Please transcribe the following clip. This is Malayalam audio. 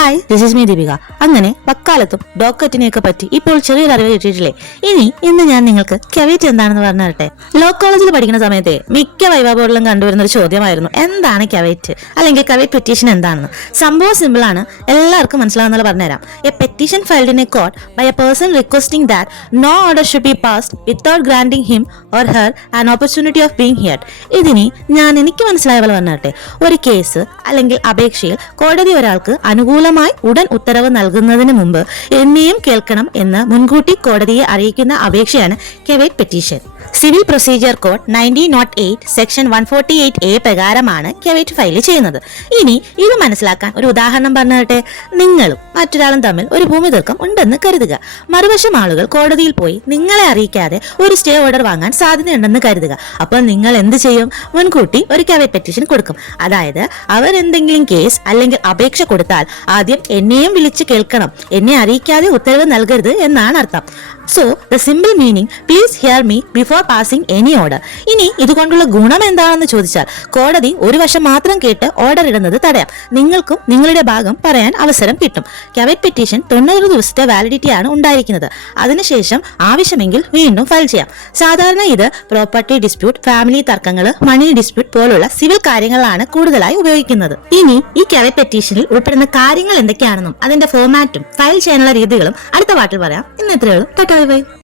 Hi, this is me Deepika. അങ്ങനെ വക്കാലത്തും ഡോക്കറ്റിനെയൊക്കെ പറ്റി ഇപ്പോൾ ചെറിയൊരു അറിവ് കിട്ടിയിട്ടില്ലേ? ഇന്ന് ഞാൻ നിങ്ങൾക്ക് കെവൈറ്റ് എന്താണെന്ന് പറഞ്ഞു തരട്ടെ. ലോ കോളേജിൽ പഠിക്കുന്ന സമയത്തെ മിക്ക വൈവാ ബോർഡിലും കണ്ടുവരുന്ന ഒരു ചോദ്യമായിരുന്നു, എന്താണ് കെവൈറ്റ് അല്ലെങ്കിൽ കെവൈറ്റ് പെറ്റീഷൻ എന്താണെന്ന്. സംഭവം സിമ്പിൾ ആണ്, എല്ലാവർക്കും മനസ്സിലാവുന്ന പറഞ്ഞുതരാം. A petition filed in a court by a person requesting that no order should be passed without granting him or her an opportunity of being heard. ഇതിനി എനിക്ക് മനസ്സിലായ പോലെ പറഞ്ഞു തരട്ടെ. ഒരു കേസ് അല്ലെങ്കിൽ അപേക്ഷയിൽ കോടതി ഒരാൾക്ക് അനുകൂലമായി ഉടൻ ഉത്തരവ് നൽകുന്നതിന് മുമ്പ് എന്നെയും കേൾക്കണം എന്ന് മുൻകൂട്ടി കോടതിയെ അറിയിക്കുന്ന അപേക്ഷയാണ് caveat petition. Civil procedure code 1908 section 148A പ്രകാരമാണ് കെവൈറ്റ് ഫയൽ ചെയ്യുന്നത്. ഇനി ഇത് മനസ്സിലാക്കാൻ ഒരു ഉദാഹരണം പറഞ്ഞിട്ടെ. നിങ്ങളും മറ്റൊരാളും തമ്മിൽ ഒരു ഭൂമി തർക്കം ഉണ്ടെന്ന് കരുതുക. മറുവശം ആളുകൾ കോടതിയിൽ പോയി നിങ്ങളെ അറിയിക്കാതെ ഒരു സ്റ്റേ ഓർഡർ വാങ്ങാൻ സാധ്യതയുണ്ടെന്ന് കരുതുക. അപ്പോൾ നിങ്ങൾ എന്ത് ചെയ്യും? മുൻകൂട്ടി ഒരു കെവൈറ്റ് പെറ്റീഷൻ കൊടുക്കും. അതായത് അവർ എന്തെങ്കിലും കേസ് അല്ലെങ്കിൽ അപേക്ഷ കൊടുത്താൽ ആദ്യം എന്നെയും വിളിച്ച് കേൾക്കണം, എന്നെ അറിയിക്കാതെ ഉത്തരവ് നൽകരുത് എന്നാണ് അർത്ഥം. So the simple meaning, please here me before passing any order. ഇനി ഇതുകൊണ്ടുള്ള ഗുണം എന്താണെന്ന് ചോദിച്ചാൽ, കോടതി ഒരു വശം മാത്രം കേട്ട് ഓർഡർ ഇടുന്നത് തടയാം. നിങ്ങൾക്കും നിങ്ങളുടെ ഭാഗം പറയാൻ അവസരം കിട്ടും. കെവൈറ്റ് പെറ്റീഷൻ 90 ദിവസത്തെ വാലിഡിറ്റി ആണ് ഉണ്ടായിരിക്കുന്നത്. അതിനുശേഷം ആവശ്യമെങ്കിൽ വീണ്ടും ഫയൽ ചെയ്യാം. സാധാരണ ഇത് പ്രോപ്പർട്ടി ഡിസ്പ്യൂട്ട്, ഫാമിലി തർക്കങ്ങൾ, മണി ഡിസ്പ്യൂട്ട് പോലുള്ള സിവിൽ കാര്യങ്ങളാണ് കൂടുതലായി ഉപയോഗിക്കുന്നത്. ഇനി ഈ കെവൈറ്റ് പെറ്റീഷനിൽ ഉൾപ്പെടുന്ന കാര്യങ്ങൾ എന്തൊക്കെയാണെന്നും അതിന്റെ ഫോർമാറ്റും ഫയൽ ചെയ്യാനുള്ള രീതികളും അടുത്ത പാട്ടിൽ പറയാം. ഇന്ന് ഇത്രയേ ഉള്ളൂ. ബൈ.